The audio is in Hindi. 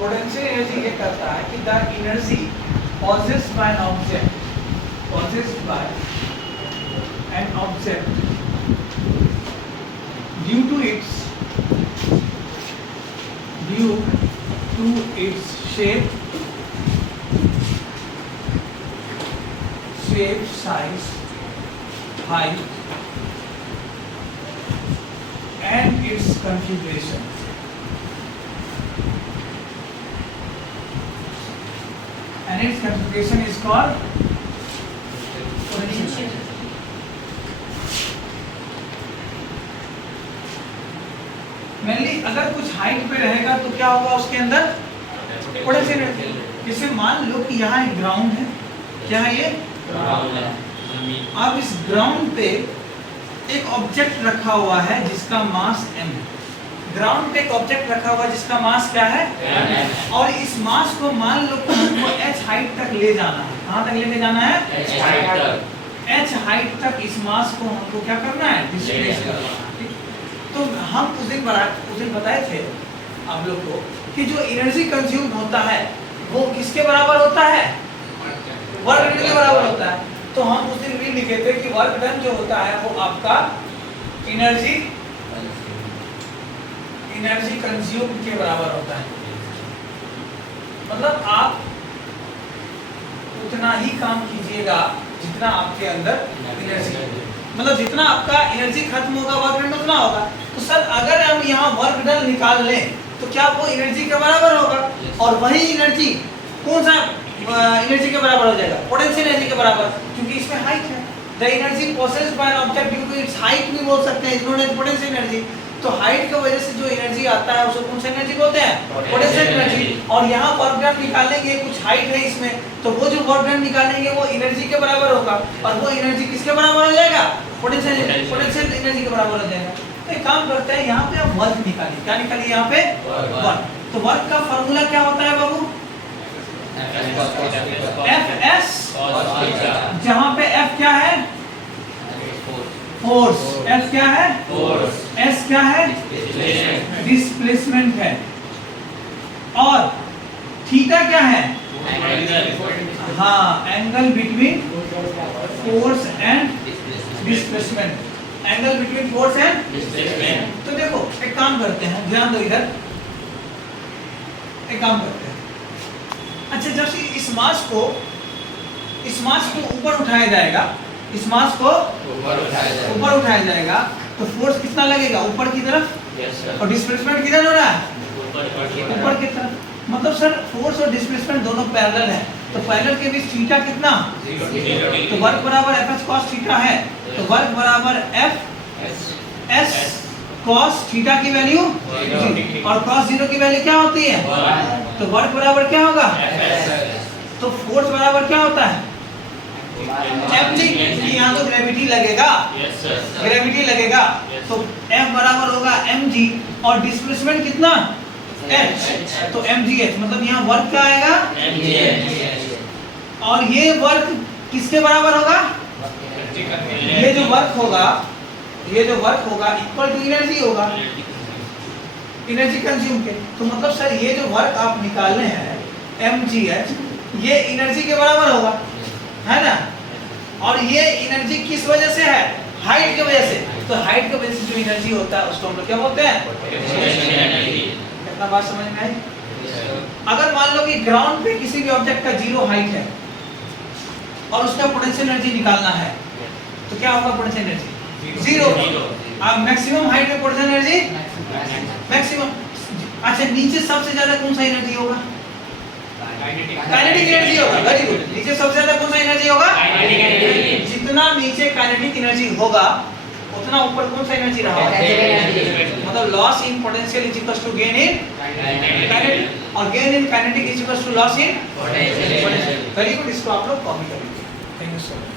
पोटेंशियल एनर्जी ये करता है कि the energy possessed by an object due to its shape, size, height and its configuration. And its configuration is called potential. Mainly अगर कुछ हाइट पे रहेगा तो क्या होगा उसके अंदर पोटेंशियल एनर्जी। जैसे मान लो कि यहाँ एक ग्राउंड है, क्या है ये ग्राउंड है। अब इस ग्राउंड पे एक ऑब्जेक्ट रखा हुआ है जिसका मास m है। ग्राउंड पे एक ऑब्जेक्ट रखा हुआ है जिसका मास क्या है m, और इस मास को मान लो कि हमको h हाइट तक ले जाना है। कहाँ तक लेके जाना है? h हाइट तक इस मास को हमको क्या करना है? डिस्प्लेस करना है। तो हम उस दिन बताए थे आप लोग को कि जो एनर्जी कंज्यूम होता है वो किसके बराबर होता है? वर्क डन के बराबर होता है। तो हम उस दिन भी लिखे थे कि वर्क डन जो होता है वो आपका एनर्जी कंज्यूम के बराबर होता है। मतलब आप उतना ही काम कीजिएगा जितना आपके अंदर एनर्जी, मतलब जितना आपका एनर्जी खत्म होगा वर्क डन उतना होगा। तो सर अगर हम यहाँ वर्क डन निकाल लें तो क्या वो एनर्जी के बराबर होगा? और वही एनर्जी कौन सा एनर्जी के बराबर हो जाएगा? पोटेंशियल एनर्जी के बराबर, क्योंकि इसमें हाइट है। The energy possessed by an object due to its height भी बोल सकते हैं, is known as potential energy. तो हाइट की वजह से जो एनर्जी आता है उसको कौन सा एनर्जी बोलते हैं? Potential energy. और यहाँ वर्क डन निकालेंगे, कुछ हाइट है इसमें, तो वो जो वर्क डन निकालेंगे वो एनर्जी के बराबर होगा। और वो एनर्जी किसके बराबर हो जाएगा? पोटेंशियल एनर्जी के बराबर हो जाएगा। तो एक काम करते हैं, यहाँ पे हम वर्क निकालिए। क्या निकालिए यहाँ पे? वर्क। तो वर्क का फॉर्मूला क्या होता है बाबू? Fs, जहाँ पे F क्या है? फोर्स। F क्या है? फोर्स। S क्या है? डिस्प्लेसमेंट है। और थीटा क्या है? हाँ, angle between force and displacement. Angle between force and displacement. तो देखो एक काम करते हैं, ध्यान दो इधर, एक काम करते हैं। अच्छा, जब से इस मास को ऊपर उठाया जाएगा, इस मास को ऊपर उठाया जाएगा तो फोर्स कितना लगेगा? ऊपर की तरफ। और डिस्प्लेसमेंट किधर हो रहा है? ऊपर की तरफ। मतलब सर फोर्स और डिस्प्लेसमेंट दोनों पैरेलल है, तो पैरेलल के बीच थीटा कितना? तो वर्क बराबर Fs cos थीटा है, तो वर्क बराबर Fs cos थीटा की वैल्यू और cos 0 की वैल्यू क्या होती है? तो वर्क बराबर क्या होगा? तो फोर्स बराबर क्या होता है? mg। यहाँ तो ग्रेविटी लगेगा, ग्रेविटी लगेगा, तो F बराबर होगा mg और डिस्प्लेसमेंट कितना? h, तो mgh। मतलब यहाँ वर्क क्या आएगा? और ये वर्क किसके बराबर होगा? ये जो वर्क होगा इक्वल टू एनर्जी होगा, एनर्जी कंज्यूम के। तो मतलब सर ये जो वर्क आप निकालने हैं mgh, ये एनर्जी के बराबर होगा, है ना? और ये एनर्जी किस वजह से है? हाइट की वजह से। तो हाइट की वजह से जो एनर्जी होता है उसको हम लोग क्या बोलते हैं? कितना बात समझ में आई? अगर मान लो कि ग्राउंड पे किसी भी ऑब्जेक्ट का 0 हाइट है और उसका पोटेंशियल एनर्जी निकालना है, तो क्या होगा? Potential energy 0। अब मैक्सिमम हाइट में पोटेंशियल एनर्जी मैक्सिमम। अच्छा, नीचे सबसे ज्यादा कौन सा एनर्जी होगा? काइनेटिक एनर्जी होगा। Very good. नीचे सबसे ज्यादा कौन सा एनर्जी होगा? Kinetic energy. जितना नीचे काइनेटिक एनर्जी होगा उतना ऊपर कौन सा एनर्जी रहा? मतलब loss in potential is equal to gain in kinetic, और gain in kinetic is equal to loss in potential. Very good, इसको आप लोग कॉपी करेंगे। Thank you so much.